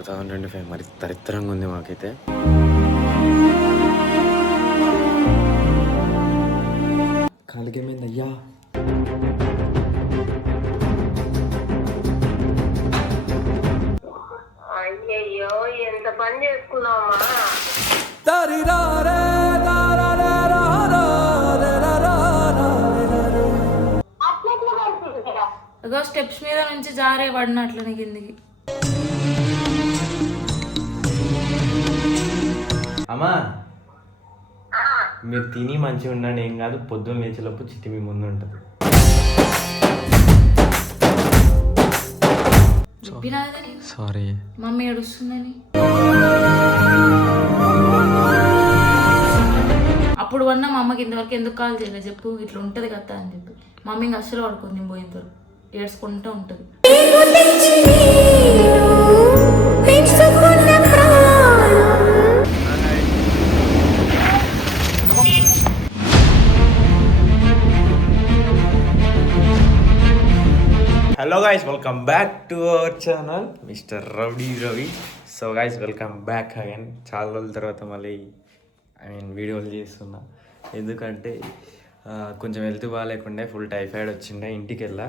Two thousand twenty five మరి దరిద్రంగా ఉంది మాకైతే. కాలికి ఏమైంది అయ్యా అయ్యయ్యో ఎంత పని కదా అగో స్టెప్స్ మీద నుంచి జారే పడినట్లనే కిందికి. అమ్మా. మీరు తిని మంచిగా ఉండండి ఏం కాదు పొద్దున్న లేచేలోపు చిట్టి మీ ముందు ఉంటుంది. సారీ. మమ్మీ ఏడుస్తుందని. అప్పుడు వన్నా మా అమ్మకి ఇంతవరకు ఎందుకు కాల్ చేయలేదు చెప్పు ఇట్లా ఉంటుంది కదా అని చెప్పి. మమ్మీ ఇంకా అస్సలు పడుకుంది తర్వాత ఏడ్చుకుంటూ ఉంటుంది. Hello guys welcome back to our channel mister rowdy Ravi so guys welcome back again చాలా రోజుల తర్వాత మళ్ళీ ఐ మీన్ వీడియోలు చేస్తున్నా. ఎందుకంటే కొంచెం హెల్త్ బాగాలేకుండే ఫుల్ టైఫాయిడ్ వచ్చిండే ఇంటికి వెళ్ళా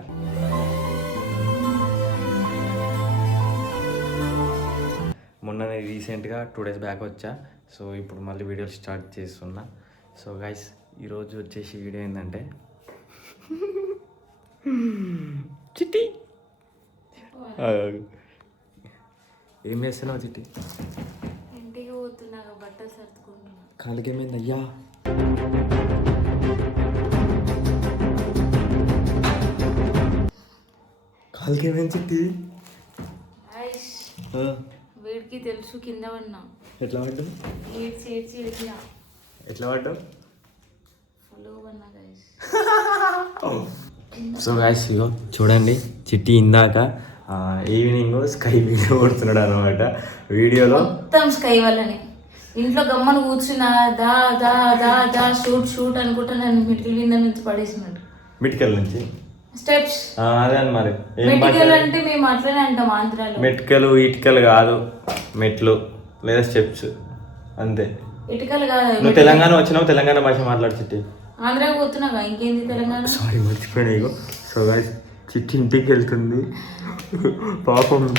మొన్న రీసెంట్గా టూ డేస్ బ్యాక్ వచ్చా. సో ఇప్పుడు మళ్ళీ వీడియోలు స్టార్ట్ చేస్తున్నా. సో గాయస్ ఈరోజు వచ్చేసి వీడియో ఏంటంటే చిట్టి. ఏం చేస్తున్నావు చిట్టి? ఇంటికి పోతున్నా బట్టలు సర్దుకుంటున్నా. కాలికి ఏమైంది అయ్యా కాలికి ఏమైంది చిట్టి వీడికి తెలుసు కింద పడినా. ఎట్లా పడ్డావు? ఏడ్చి ఏడ్చి ఏడ్చినా. ఎట్లా పడ్డావు? ఫుల్ పడినా గైస్ సో గాయస్ ఇగో చూడండి చిట్టి ఇందాక ఈవినింగ్ స్కై వీడియో కొడుతున్నాడు అనమాట వీడియోలో మొత్తం స్కై వల్లనే. ఇంట్లో గమ్మను కూర్చున్నా దా దా దా దా షూట్ షూట్ అనుకుంటా నన్ను మిడిల్ వింద నుంచి పడేసినాడు. మెటికల్ నుంచి? స్టెప్స్ అదే అని మరి. భాష? అంటే మేము అట్లనే అంటాం ఆంధ్రాలో. మెట్కలు ఇటుకలు కాదు మెట్లు లేదా స్టెప్స్ అంతే. ఇటుకలు కాదు నువ్వు తెలంగాణ వచ్చినావు తెలంగాణ భాష మాట్లాడు ఇంకేంది తెలంగాణ? సారీ మర్చిపోయినా ఇగో. సో గాయస్ చిట్టి ఇంటికి వెళ్తుంది. పాపం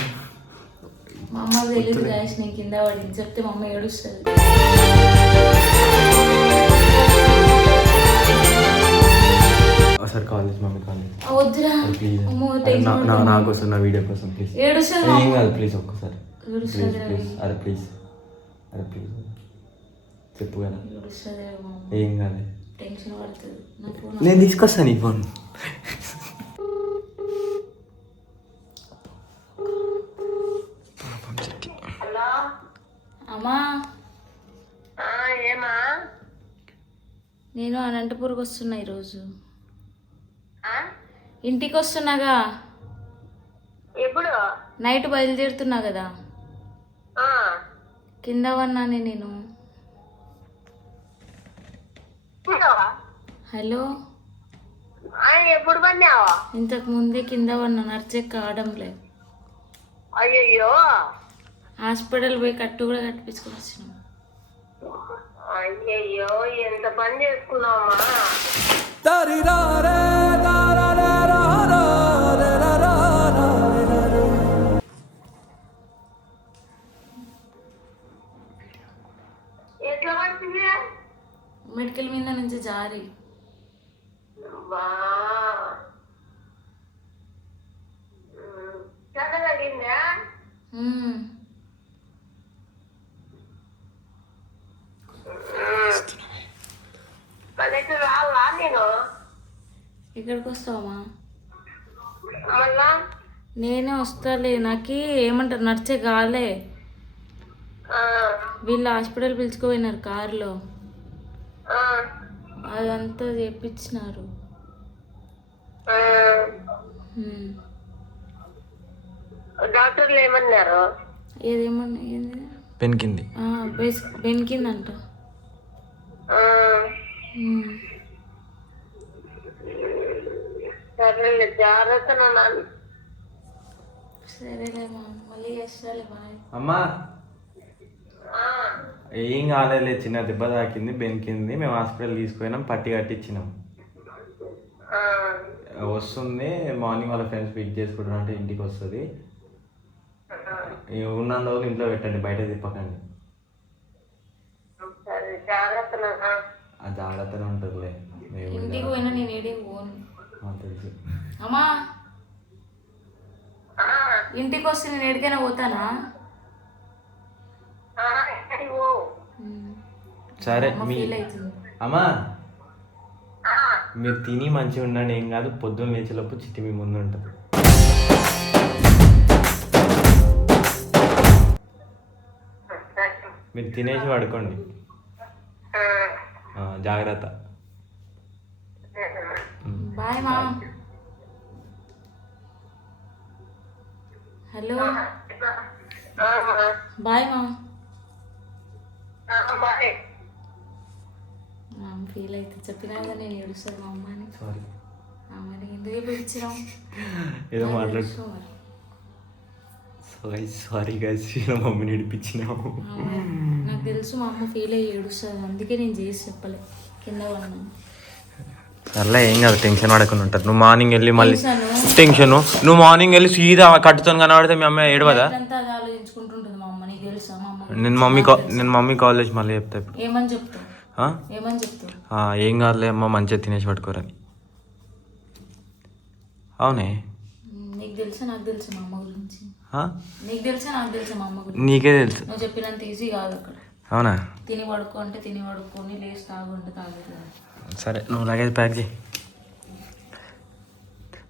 మా అమ్మ తెలియదు గాయస్ నేను కింద పడింది. చెప్తే మా అమ్మ ఏడుస్తుంది. ఒకసారి కాల్ చేసి మమ్మీ కాల్ చేసి. ఆ, వద్దురా. ప్లీజ్ అమ్మో అరే, టెన్షన్ నా- నా పడుతున్నా. నా కోసం నా వీడియో కోసం ప్లీజ్ ఏడుస్తుంది మా ఏం అమ్మ. కాదు ప్లీజ్ ఒక్కసారి. ప్లీజ్ ఏడుస్తుంది ప్లీజ్ అరే ప్లీజ్ అరే ప్లీజ్ చెప్పు కదా. ఏం కాదు. టెన్షన్ పడుతుంది. నేను తీసుకొస్తాను ఈ ఫోన్. హలో అమ్మా. ఆ, ఏమా? నేను అనంతపూర్కి వస్తున్నా ఈరోజు. ఆ? ఇంటికి వస్తున్నాగా. ఎప్పుడు? నైట్ బయలుదేరుతున్నా కదా. ఆ, కింద పన్నానే నేను. హలో. ఎప్పుడు పన్నావు? ఇంతకు ముందే కింద పన్నా నడిచే కావడం లేదు అయ్యయ్యో. హాస్పిటల్ పోయి కట్టు కూడా కట్టించుకొని వచ్చినాం. అయ్యయ్యో ఎంత పని చేసుకున్నావమ్మా? ఇక్కడికి మళ్ళా నేనే వస్తాలే నాకు ఏమంటారు నడిచే కాలే ఆ, వీళ్ళు హాస్పిటల్ పిలుచుకుపోయినారు కారులో. అదంతా చేపించినారు. డాక్టర్లు ఏమన్నారు? ఏదేమన్నా ఏంది ఆ, బేస్ బెనికిందంట ఆ, మ్మ్. సరేలే జాగ్రత్త నాన్న. సరేలే మా మళ్ళీ చేస్తాలే బాయ్. అమ్మా. ఆ, ఏం కాలేదు చిన్న దెబ్బ తాకింది బెనికింది. మేము హాస్పిటల్ తీసుకుపోయినాం పట్టి కట్టించినాం. వస్తుంది మార్నింగ్ వాళ్ళ ఫ్రెండ్స్ పిక్ చేసుకుంటారు అంటే ఇంటికి వస్తుంది. ఉన్న రోజులు ఇంట్లో పెట్టండి బయట తిప్పకండి. జాగ్రత్తగా ఉంటుందిలే ఇంటికి పోయినా నేను ఏడే పోను. తెలుసు అమ్మా. ఇంటికి వస్తే నేను ఎడికైనా పోతానా. సరే అమ్మ మీ అమ్మా మీరు తిని మంచిగా ఉండండి ఏం కాదు పొద్దున్న లేచేలోపు చిట్టి మీ ముందు ఉంటుంది. మీరు తినేసి పడుకోండి. ఆ, ఆ, జాగ్రత్త. బాయ్ మా. హలో. బాయ్ మా. ఫీల్ అయితే చెప్పినా కదా నేను ఏడుస్తాను మా అమ్మ అని సారీ మరి ఎందుకు పిలిచినావు ఏదో మాట్లాడు. సారీ సారీ గైస్ నా మమ్మీని మరి. నాకు తెలుసు మా అమ్మ ఫీల్ అయ్యి ఏడుస్తుంది అందుకే నేను చేసి చెప్పలే. కింద పడినాను అలా ఏం కాదు టెన్షన్ పడకుండా ఉంటారు. నువ్వు మార్నింగ్ వెళ్ళి మళ్ళీ టెన్షను. నువ్వు మార్నింగ్ వెళ్ళి సీదా కట్టుతో కనబడితే మీ అమ్మ ఏడవదా నేను మమ్మీ నేను మమ్మీ కాల్ చేసి మళ్ళీ చెప్తా ఇప్పుడు. ఏం కాదులే అమ్మ మంచిగా తినేసి పట్టుకోరని అవునే? నీకు తెలుసా? నాకు తెలుసు మా అమ్మ గురించి. ఆ? నీకు తెలుసా? నాకు తెలుసా మా అమ్మ గురించి. నీకే తెలుసు. నువ్వు చెప్పినంత ఈజీ కాదు అక్కడ. అవునా? తిని పడుకో అంటే తిని పడుకొని లేచి సరే నువ్వు లగేజ్ ప్యాక్ చేయి.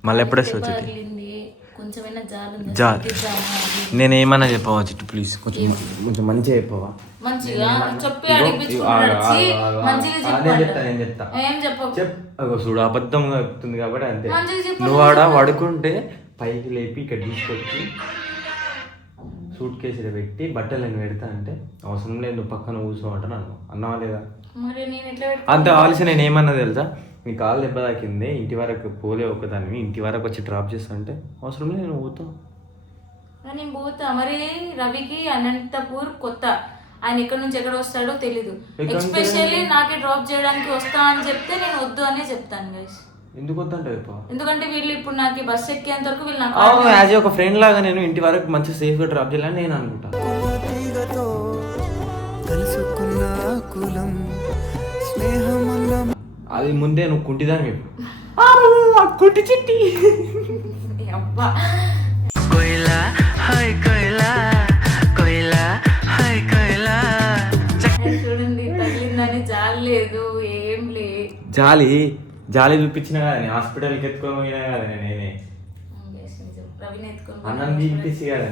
మళ్ళీ ఎప్పుడు జాలి జాలి. నేను ఏమన్నా చెప్పవా చిట్టు ప్లీజ్ కొంచెం కొంచెం మంచిగా చెప్పవా? చూడు అబద్ధం చెప్తుంది కాబట్టి అంతే. నువ్వు ఆడ పడుకుంటే పైకి లేపి ఇక్కడ తీసుకొచ్చి సూట్ కేసులో పెట్టి బట్టలు నేను పెడతా అంటే అవసరం లేదు నువ్వు పక్కన కూర్చోమంటాను అన్నావా లేదా? అంత ఆలోచన నేను ఏమన్నా తెలుసా? మీ కాలు దెబ్బ తాకింది ఇంటి వరకు పోలే ఒకదాన్ని ఇంటి వరకు వచ్చి డ్రాప్ చేస్తా అంటే అవసరం లేదు నేను పోతా. నేను పోతా. మరి రవికి అనంతపూర్ కొత్త. ఆయన ఎక్కడి నుంచి ఎక్కడ వస్తాడో తెలీదు. ఎస్పెషల్లీ నాకే డ్రాప్ చేయడానికి వస్తా అని చెప్తే నేను వద్దు అనే చెప్తాను గైస్ ఎందుకు వద్దంటే ఎందుకంటే వీళ్ళు ఇప్పుడు నాకు బస్ ఎక్కేంత వరకు వీళ్ళు నాకు యాజ్ ఒక ఫ్రెండ్ లాగా నేను ఇంటి వరకు మంచి సేఫ్గా డ్రాప్ చేయాలని నేను అనుకుంటా. అది ముందే నువ్వు కుంటిదాన్ని కుంటి చిట్టి. అబ్బా. కోయిలా హాయ్ కోయిలా కోయిలా హాయ్ కోయిలా. అది చూడండి తగిలిందని జాలేదు ఏం లే. జాలి జాలి చూపించిన కదా నేను హాస్పిటల్కి ఎత్తుకొని పోయినా కదా నేనే అన్నం తినిపించి కదా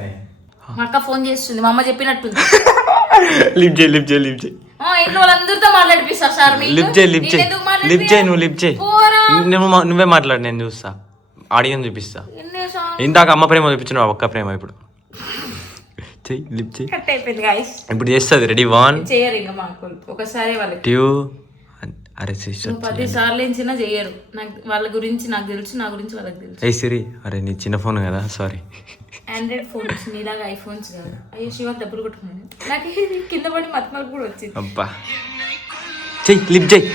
మా అక్క ఫోన్ చేస్తుంది మా అమ్మ చెప్పినట్టుంది. లిఫ్ట్ చేయి లిఫ్ట్ చేయి లిఫ్ట్ చేయి. ఇంట్లో వాళ్ళందరితో మాట్లాడిపిస్తా సార్ మీకు? లిఫ్ట్ చేయి లిఫ్ట్ చేయి? లిఫ్ట్ చేయి నువ్వు లిఫ్ట్ చేయి. నువ్వు మా- నువ్వే మాట్లాడు నేను చూస్తా. ఆడియన్స్ చూపిస్తా. ఇందాక అమ్మ ప్రేమ చూపించిన ఒక్క ప్రేమ ఇప్పుడు. చెయ్యి లిఫ్ట్ చేయి. కట్ అయిపోయింది గాయస్ ఇప్పుడు చేస్తుంది రెడీ వన్. చేయరు ఇంకా మా అంకుల్ ఒకసారి వాళ్ళకి. ట్యూ అరే సిస్టర్ నువ్వు పది సార్లు ఎంచినా నాకు వాళ్ళ గురించి నాకు తెలుసు నా గురించి వాళ్ళకి తెలుసు. ఏ సిరి. అరే నీ చిన్న ఫోన్ కదా సారీ. ఆండ్రాయిడ్ ఫోన్స్ నీలాగా ఐఫోన్స్ కాదు. అయ్యో శివకి డబ్బులు కొట్టుకున్నాను నాకు కింద పడి మతమలకు కూడా వచ్చింది. అబ్బా. చెయ్యి లిఫ్ట్ చేయి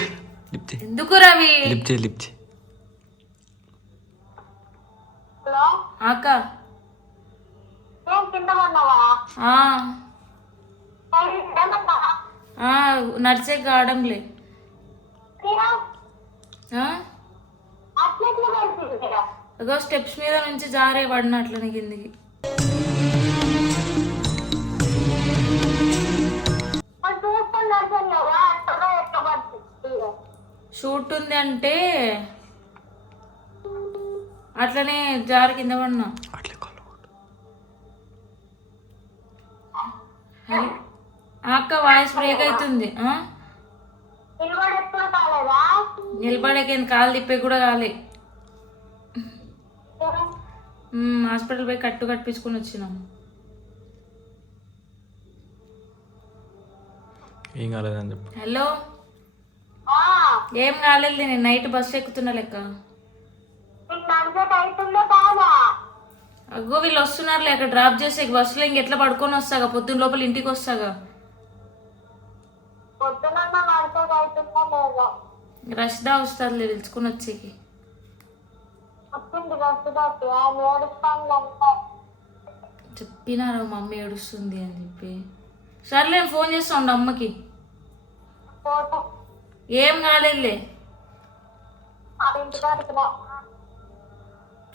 లిఫ్ట్ చేయి ఎందుకు రవి? లిఫ్ట్ చేయి లిఫ్ట్ చేయి హలో? అక్క. ఏం కింద పడినావా ఆ, ఏమన్నా ఆ, నడిచే గాడంలే. స్టెప్స్ మీద నుంచి జారే పడినట్లనే కిందికి. షూట్ ఉంది అంటే అట్లనే జారి కింద పడినా. అక్క వాయిస్ బ్రేక్ అవుతుంది నిలబడేకేంది కాలు తిప్పే కూడా కాలే హాస్పిటల్ పోయి కట్టు కట్టించుకొని వచ్చినాం. ఏం కాలేదని చెప్పు. హలో. ఆ, ఏం కాలేదు నేను నైట్ బస్ ఎక్కుతున్నా లెక్క. అగ్గో వీళ్ళు వస్తున్నారులే అక్కడ డ్రాప్ చేసే బస్సులో ఇంకెట్లా పడుకొని వస్తాగా? పొద్దున్న లోపల ఇంటికి వస్తాగా? రష్దా వస్తుంది తెలుసుకుని వచ్చేకి. చెప్పినారు మా మమ్మీ ఏడుస్తుంది అని చెప్పి. సర్లే నేను ఫోన్ చేస్తా ఉండు అమ్మకి. ఫోటో ఏం కాలేదులే.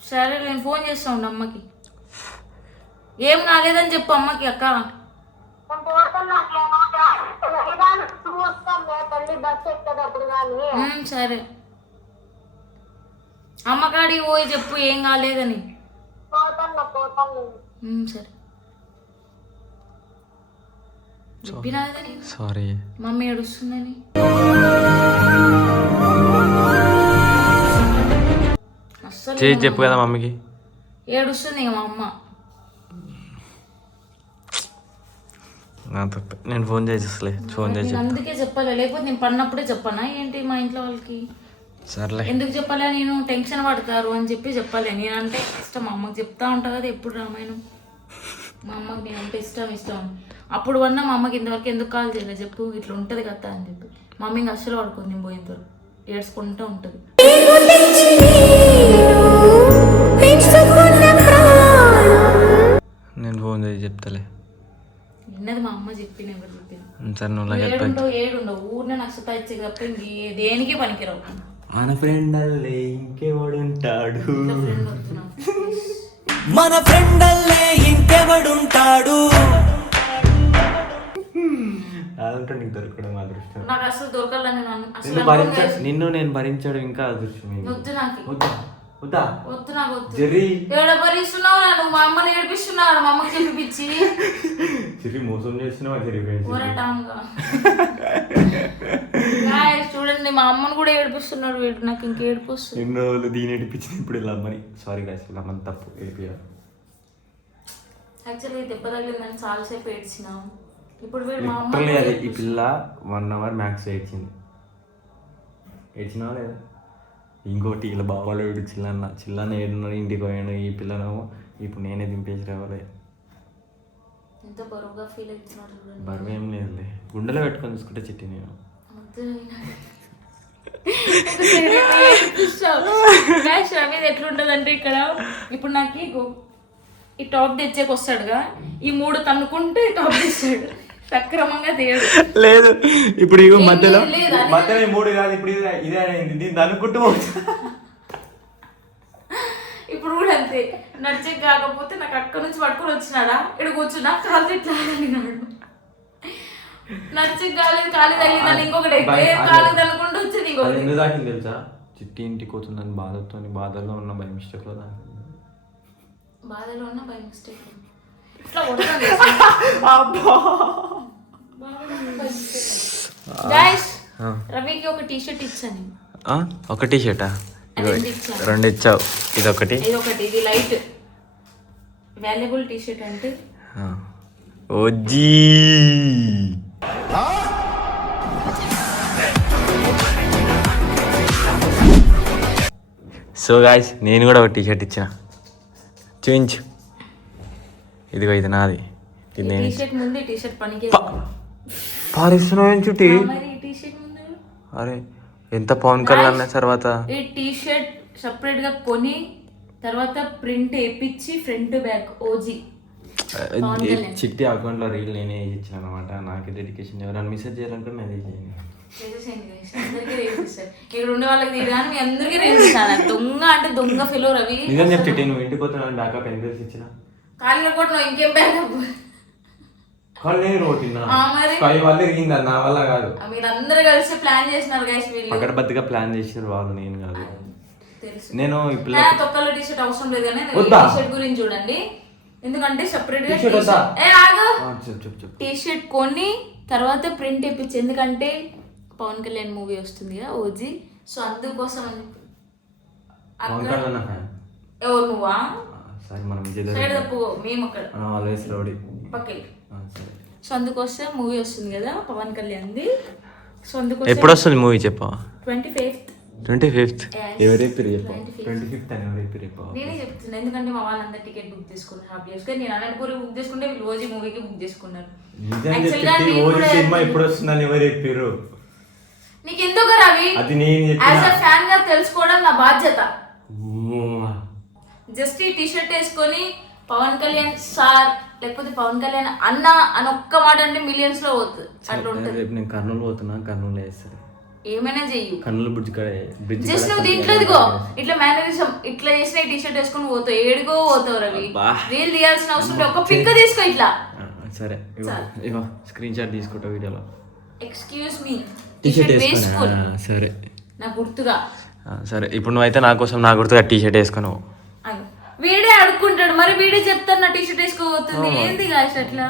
సరే నేను ఫోన్ చేస్తా ఉండు అమ్మకి. ఏం కాలేదని చెప్పు అమ్మకి అక్క. సరే. అమ్మకాడికి పోయి చెప్పు ఏం కాలేదని. సరే. చెప్పినా కదా నీకు? సారీ. మమ్మీ ఏడుస్తుందని. చేసి చెప్పు కదా మమ్మీకి. ఏడుస్తుంది ఇక మా అమ్మ. నా తప్ప నేను ఫోన్ చేసేసలే ఫోన్ చేసి నేను అందుకే చెప్పాలి లేకపోతే నేను పడినప్పుడే చెప్పానా ఏంటి మా ఇంట్లో వాళ్ళకి? సర్లే. ఎందుకు చెప్పాలి? నేను టెన్షన్ పడతారు అని చెప్పి చెప్పాలి. నేనంటే ఇష్టం మా అమ్మకి చెప్తా ఉంటా కదా ఎప్పుడు రామాయణం? మా అమ్మకి నేనంటే ఇష్టం ఇష్టం. అప్పుడు వన్నా మా అమ్మకి ఇంతవరకు ఎందుకు కాల్ చేయలేదు? చెప్పు ఇట్లా ఉంటుంది కదా అని చెప్పి. మా అమ్మ ఇంకా అస్సలు పడుకుంది నేను పోయేంత వరకు ఏడ్చుకుంటూ ఉంటుంది. నేను ఫోన్ చేసి చెప్తాలే. విన్నది మా అమ్మ చెప్పి నేను ఎవరు చెప్పింది? లగేజ్ ప్యాక్ ఏడుండవు ఏడుండవు. ఊరినే నష్టత ఇచ్చే తప్ప దేనికి పనికిరావు. మన ఫ్రెండ్ అల్లే ఇంకెవడుంటాడు. మన ఫ్రెండల్లే ఇంకెవడుంటాడు? అదంటే నీకు దొరకడం అదృష్టం. నాకు అసలు దొరకాలని నేను అను- అసలు నిన్ను భరించ. నిన్ను నేను భరించడం ఇంకా అదృష్టం. వద్దు నాకు. వద్దా? వద్దా? వద్దు నాకు వద్దు. జెర్రీ. ఏడ భరిస్తున్నావు మా అమ్మని ఏడిపిస్తున్నావు మా అమ్మకి చెప్పిపించి జెర్రీ మోసం చేస్తున్నావా జెర్రీ ఫ్రెండ్స్ ఊరటాంగా చూడండి మా అమ్మని కూడా ఏడిపిస్తున్నాడు వీడు. నాకు ఇంక ఏడుపు వస్తుంది. ఎన్ని రోజులు దీని ఏడిపించింది ఇప్పుడు ఇలా అమ్మని సారీ గాయస్ ఇలా అమ్మని తప్పు. ఏడిపియా యాక్చువల్లీ దెబ్బ తగిలిందని చాలాసేపు ఏడ్చినాం. ఇప్పుడు వీడు మా అమ్మ లిటరలీ అదే ఈ పిల్ల వన్ అవర్ మ్యాక్స్ ఏడ్చింది. ఏడ్చినావా లేదా? ఇంకోటి ఇలా బావాలు వీడు చిల్లన్న చిల్లన్న ఏడున్నాడు ఇంటికి పోయాడు ఈ పిల్లనేమో ఇప్పుడు నేనే దింపేసి రావాలి. ఎంత బరువుగా ఫీల్ అవుతున్నాడు చూడండి. బరువు ఏం లేదులే. గుండెలో పెట్టుకొని చూసుకుంటే చిట్టి నేను. వద్దు అనేది ఎట్లుంటది అంటే ఇక్కడ ఇప్పుడు నాకు ఈ టాప్ తెచ్చేకి వస్తాడుగా. ఈ మూడు తన్నుకుంటే ఈ టాప్ తెచ్చాడు సక్రమంగా తీయడు లేదు ఇప్పుడు ఇగో మధ్యలో మధ్యలో ఈ మూడు కాదు ఇప్పుడు ఇదే అయింది. దీన్ని అనుకుంటూ పోతా. ఇప్పుడు కూడా అంతే. నడిచే కాకపోతే నాకు అక్కడ నుంచి పట్టుకొని వచ్చినాడా? ఇక్కడ కూర్చున్నా? కాలు ఇట్లా నడిచి కాలేదు కాలు తగిలిందని ఇంకొకటి అయితే కాలు ఎందుకు దాకింది తెలుసా? చిట్టి ఇంటికి పోతుందని బాధతో బాధలో ఉన్న బై మిస్టేక్లో దాకింది బాధలో ఉన్న బై మిస్టేక్ రవికి ఒక టీ షర్ట్ ఇచ్చాను ఆ, ఒక టీ షర్టా ఇగో రెండు ఇచ్చావు. ఇది ఒకటి ఇది ఒకటి ఇది లైట్ వాల్యుబుల్ టీ షర్ట్ అంటే. ఓజీ సో గాయస్ నేను కూడా ఒక టీ షర్ట్ ఇచ్చిన. చూయించు ఇదిగో ఇది నాది. పారిస్తున్నావు చుట్టి అరే ఎంత పవన్ కళ్యాణ్ అన్న తర్వాత? ఈ టీ షర్ట్ సపరేట్గా కొని తర్వాత ప్రింట్ వేపించి ఫ్రంట్ బ్యాక్ ఓజీ. చిట్టి అకౌంట్లో రీల్ నేనే ఇచ్చిన అనమాట నాకు డెడికేషన్ ఎవరైనా మెసేజ్ చేయాలంటే నేను ఇక్కడ ఉండే వాళ్ళకి మీ అందరికీ దొంగ అంటే దొంగ ఫిలో రవి. నిజం నువ్వు ఇంటికి పోతున్నావు బ్యాకప్ ఎంత తెలిసి ఇచ్చిన? కాళ్ళు కూడా నువ్వు ఇంకేం బ్యాకప్ కళ్ళు నేను వల్ల ఇరిగింది నా వల్ల కాదు. కలిసి ప్లాన్ చేసినారు గైస్ వీళ్ళు. పకడ్బందీగా ప్లాన్ వాళ్ళు నేను కాదు. నేను ఇప్పుడు నా తొక్కల టీ షర్ట్ అవసరం లేదు కానీ? టీ షర్ట్ గురించి చూడండి. ఎందుకంటే సపరేట్గా టీ షర్ట్ కొని తర్వాత ప్రింట్ వేపించి ఎందుకంటే పవన్ కళ్యాణ్ మూవీ వస్తుంది కదా ఓజీ. సో అందుకోసం ఎవరు నువ్వా? సరే మనం సైడ్ తప్పు మేము అక్కడ. Always rowdy. పక్కకి సో అందుకోసం మూవీ వస్తుంది కదా పవన్ కళ్యాణ్ది. సో అందుకోసం ఎప్పుడు వస్తుంది మూవీ చెప్పవా twenty fifth. Twenty fifth. Yes. ఎవరు చెప్పారు చెప్పు? 25th. ట్వంటీ ఫిఫ్త్ అని ఎవరు చెప్పారు చెప్పు? నేనే చెప్తున్నా ఎందుకంటే మా వాళ్ళందరూ టికెట్ బుక్ చేసుకున్నారు హ్యాపీ చేసుకుని నేను అనంతపూర్ బుక్ చేసుకుంటే ఓజీ మూవీకి బుక్ చేసుకున్నారు. నిజం Actually గా చెప్పి నేను ఓజీ కూడా సినిమా. ఎప్పుడు వస్తుందని ఎవరు చెప్పారు నీకు ఎందుకు రవి? అది నేను యాజ్ అ ఫ్యాన్గా తెలుసుకోవడం నా బాధ్యత. జస్ట్ ఈ టీ షర్ట్ వేసుకొని పవన్ కళ్యాణ్ సార్ లేకపోతే పవన్ కళ్యాణ్ అన్న అని ఒక్క మాట అంటే మిలియన్స్లో పోతుంది. అట్లా ఉంటుంది. రేపు నేను కర్నూలు పోతున్నా కర్నూలు వేస్తారు. ఏమైనా చెయ్యు. కర్నూలు బ్రిడ్జ్ బ్రిడ్జ్ జస్ట్ నువ్వు దీంట్లో ఇదిగో ఇట్లా మేనరిజం ఇట్లా చేసిన టీ షర్ట్ వేసుకొని పోతావు. ఏడుగో పోతావు రవి. రీల్ తీయాల్సిన అవసరం లేదు. ఒక పిక్ తీసుకో ఇట్లా. సరే. ఇగో స్క్రీన్ షాట్ తీసుకుంటా వీడియోలో. ఎక్స్క్యూజ్ మీ టీ షర్ట్ వేసుకో. వేసుకున్నా సరే. నా గుర్తుగా. సరే. ఇప్పుడు నువ్వైతే నా కోసం నా గుర్తుగా టీ షర్ట్ వేసుకున్నావు. వీడే అడుక్కుంటాడు. మరి వీడే చెప్తాను నా టీ షర్ట్ వేసుకోబోతుంది ఏంది గాయస్ అట్లా?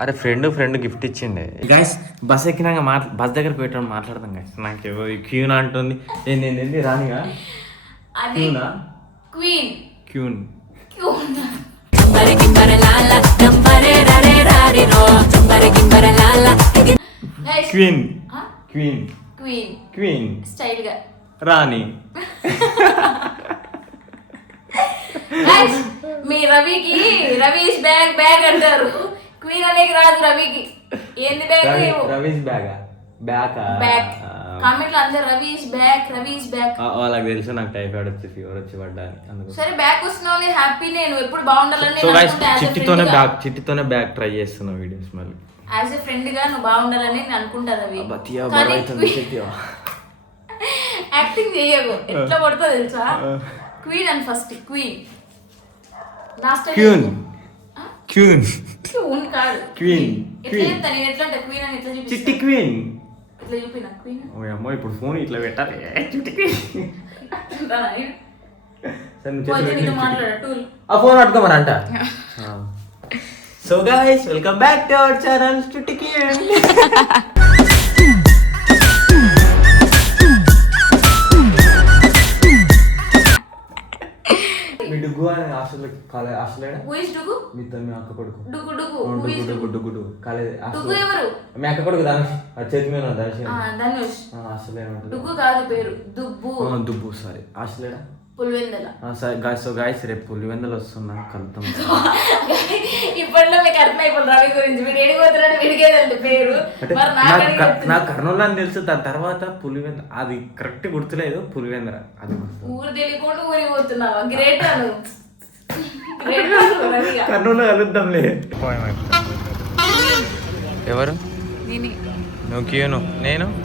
అరే ఫ్రెండ్ ఫ్రెండ్ గిఫ్ట్ ఇచ్చిండే. గైస్ బస్ ఎక్కినాక మాట్లా బస్ దగ్గర పోయేటప్పుడు మాట్లాడదాం గైస్ నాకు ఏవో ఈ క్యూన్ అంటుంది. ఏంది ఏంది రానిగా అది క్యూనా? Queen. Queen. Queen. Queen. Queen queen queen స్టైల్గా. రాణి మీ రవికి రవి బ్యాగ్ బ్యాగ్ అంటారు. క్వీన్ అనేది రాదు రవికి. ఏంది బ్యాగ్ రవి ఏమో? రవీస్ బ్యాగా? బ్యాకా? బ్యాగ్ కామెంట్లో అందరు Ravi is back Ravi is back వాళ్ళకి తెలుసు నాకు టైఫాయిడ్ వచ్చి ఫీవర్ వచ్చి పడ్డా అని అందుకు సరే బ్యాక్ వస్తున్నావు హ్యాపీ నేను ఎప్పుడు బాగుండాలని చిట్టితోనే బ్యాగ్ చిట్టితోనే బ్యాగ్ ట్రై చేస్తున్నా వీడియోస్ మళ్ళీ. యాజ్ ఎ ఫ్రెండ్గా నువ్వు బాగుండాలని నేను అనుకుంటా రవి అబ్బా తీయా కానీ బరువు అవుతుంది చిట్టివా యాక్టింగ్ చేయకు. ఎట్లా పడుతుందో తెలుసా? క్వీన్ అని first queen last queen queen queen కాదు. Queen. ఎట్లా నేను ఎట్లా అంటే క్వీన్ అని ఎట్లా చిట్టి చూపిస్తా క్వీన్ ఎట్లా చూపినా? క్వీన్ ఓ అమ్మో ఇప్పుడు ఫోన్ ఇట్లా పెట్టాలి. చిట్టి క్వీన్ సరే నువ్వు పెట్టు. మాట్లాడ టూల్. ఆ ఫోన్ పట్టుకోమని అంట so guys welcome back to our channel Chitti queen మీ డుగ్గు అని హాస్టల్ కాలేజ్ హాస్టల్ డుగు మీ అక్క కొడుకు. Dugu Dugu college hostel. ఎవరు? మీ అక్క కొడుకు ధనుష్. చేతి మీద ధనుష్. ధనుష్. హాస్టల్ కాదు పేరు దుబ్బు. ఆ, Dubbu sorry hostel Pulivendula. So guys రేపు పులివెందలు వస్తున్నా కలుద్దాం. ఇప్పట్లో మీకు అర్థమైపోయింది రవి గురించి. వీడు ఏడిపోతున్నాడు వీడికేదండి పేరు. అంటే మరి నాకు నాకు అడిగి క- చెప్తున్నా. నాకు కర్నూలు అని తెలుసు దాని తర్వాత పులివెంద అది కరెక్ట్ గుర్తులేదు పులివెందర. అది. ఊరు తెలియకుండా ఊరికి పోతున్నావా గ్రేట్ అను కర్నూలు కలుద్దాంలే. ఎవరు? నేనే. నువ్వు క్యూను. నేను?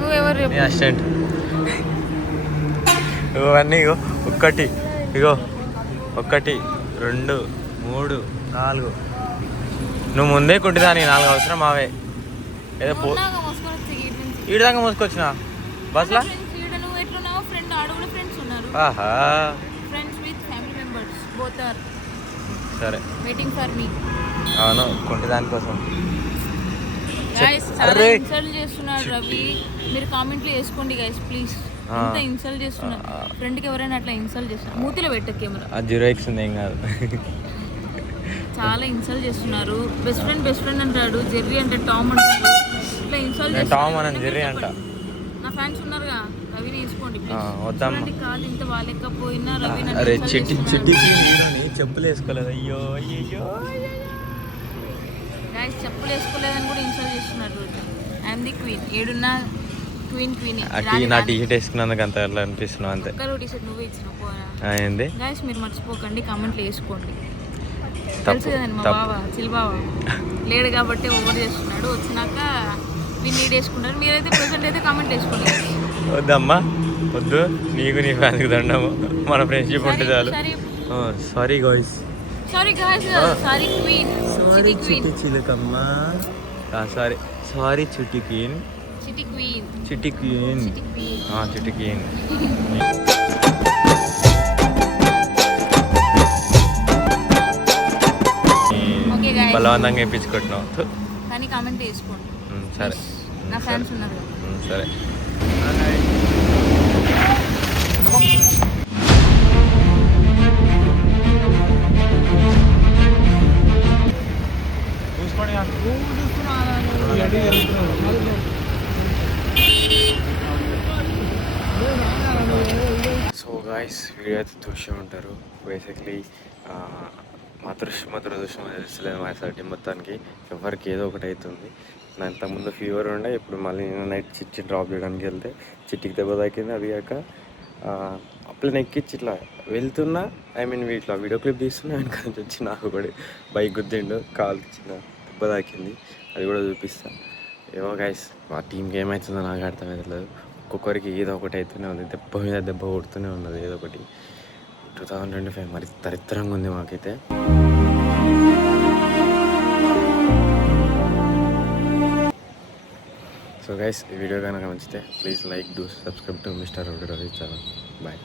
నువ్వెవరు నీ అసిస్టెంట్. ఇవన్నీ ఇగో ఒక్కటి. ఇగో ఒకటి రెండు మూడు నాలుగు. నువ్వు ముందే కుట్టిదాని నాలుగు అవసరం మావే. ఏదో పో ఈడ దాకా మోసుకొచ్చిన? బస్లా? ఆహా. సరే. వెయిటింగ్ ఫర్ మీ అవును కుంటి దానికోసం గైస్ చాలా అరే. ఇన్సల్ట్ చేస్తున్నారు రవి. మీరు కామెంట్లు వేసుకోండి గైస్ ప్లీజ్ ఎంత ఇన్సల్ట్ చేస్తున్నారు ఫ్రెండ్కి ఎవరైనా అట్లా ఇన్సల్ట్ చేస్తున్నారు మూతిలో పెట్ట కెమెరా. ఆ జీరో ఎక్స్ ఉంది ఏం కాదు. చాలా ఇన్సల్ట్ చేస్తున్నారు. బెస్ట్ ఫ్రెండ్ బెస్ట్ ఫ్రెండ్ అంటాడు. జెర్రీ అంటే టామ్ అంటాడు. ఇట్లా ఇన్సల్ట్ టామ్ అనను, జెర్రీ అంట. నా ఫ్యాన్స్ ఉన్నారుగా. ఆ, వద్దమ్మా. చూడండి కాలు ఇంత వాలేకపోయినా రవి అరే చిట్టి. చిట్టికి చెప్పులు వేసుకోలేదు. అయ్యో అయ్యో గాయస్ చెప్పులు వేసుకోలేదని కూడా ఇన్సల్ట్ చేస్తున్నారు. ఐఎమ్ ది క్వీన్ ఏడున్నా క్వీన్ క్వీన్ ఆ టీ నా టీ షర్ట్ వేసుకున్నందుకు అంత అట్లా అనిపిస్తున్నావు అంతే. టీ షర్ట్ నువ్వే ఇచ్చిన పోరా ఏంది? మీరు మర్చిపోకండి కామెంట్లు వేసుకోండి. తెలుసు కదండి మా. బావ చిల్బావ. లేడు కాబట్టి ఓవర్ చేస్తున్నాడు వచ్చినాక విన్ నీడ్ వేసుకుంటారు మీరైతే ప్రెసెంట్ అయితే కామెంట్ వేసుకోండి. వద్దమ్మా వద్దు. నీకు నీ ఫ్యాన్కి దండము. మన ఫ్రెండ్షిప్ ఉంటే చాలు. Sorry sorry guys sorry guys sorry queen sorry Chitti చిలకమ్మ. సారీ సారీ చిట్టి క్వీన్ చిటి క్వీన్ చిట్టి క్వీన్ చిటి క్వీన్ చిట్టి క్వీన్ ఓకే గాయస్ బలవంతంగా వేయించుకుంటున్నావు. థు. కానీ కామెంట్ వేసుకోండి. ఉమ్, సరే. నా ఫ్యాన్స్ ఉన్నారు కదా. ఉమ్, సరే. సో గాయస్ వీడియో అయితే చూసే ఉంటారు. బేసిక్లీ మా దృష్టి మా దురదృష్టం తెలుస్తలేదు మా సార్ మొత్తానికి. ఎవరికి ఏదో ఒకటి అవుతుంది నా ఇంతకుముందు ఫీవర్ ఉండే ఇప్పుడు మళ్ళీ నేను నైట్ చిట్టి డ్రాప్ చేయడానికి వెళ్తే చిట్టికి దెబ్బ తాకింది అది కాక అప్లైన్ ఎక్కించి ఇట్లా వెళ్తున్నా ఐ మీన్ ఇట్లా వీడియో క్లిప్ తీస్తున్నా వెనక నుంచి వచ్చి నాకు కూడా బైక్ గుద్దిండు కాలు చిన్న దెబ్బ తాకింది. అది కూడా చూపిస్తాను ఏవో గైస్ మా టీంకి ఏమవుతుందో నాకు అర్థమవుతలేదు ఒక్కొక్కరికి ఏదో ఒకటి అవుతూనే ఉంది దెబ్బ మీద దెబ్బ కొడుతూనే ఉన్నది ఏదో ఒకటి. టూ థౌజండ్ ట్వంటీ ఫైవ్ మరి దరిద్రంగా ఉంది మాకైతే. సో గైస్ ఈ వీడియో కనుక నచ్చితే please like do subscribe to mister Ravi channel bye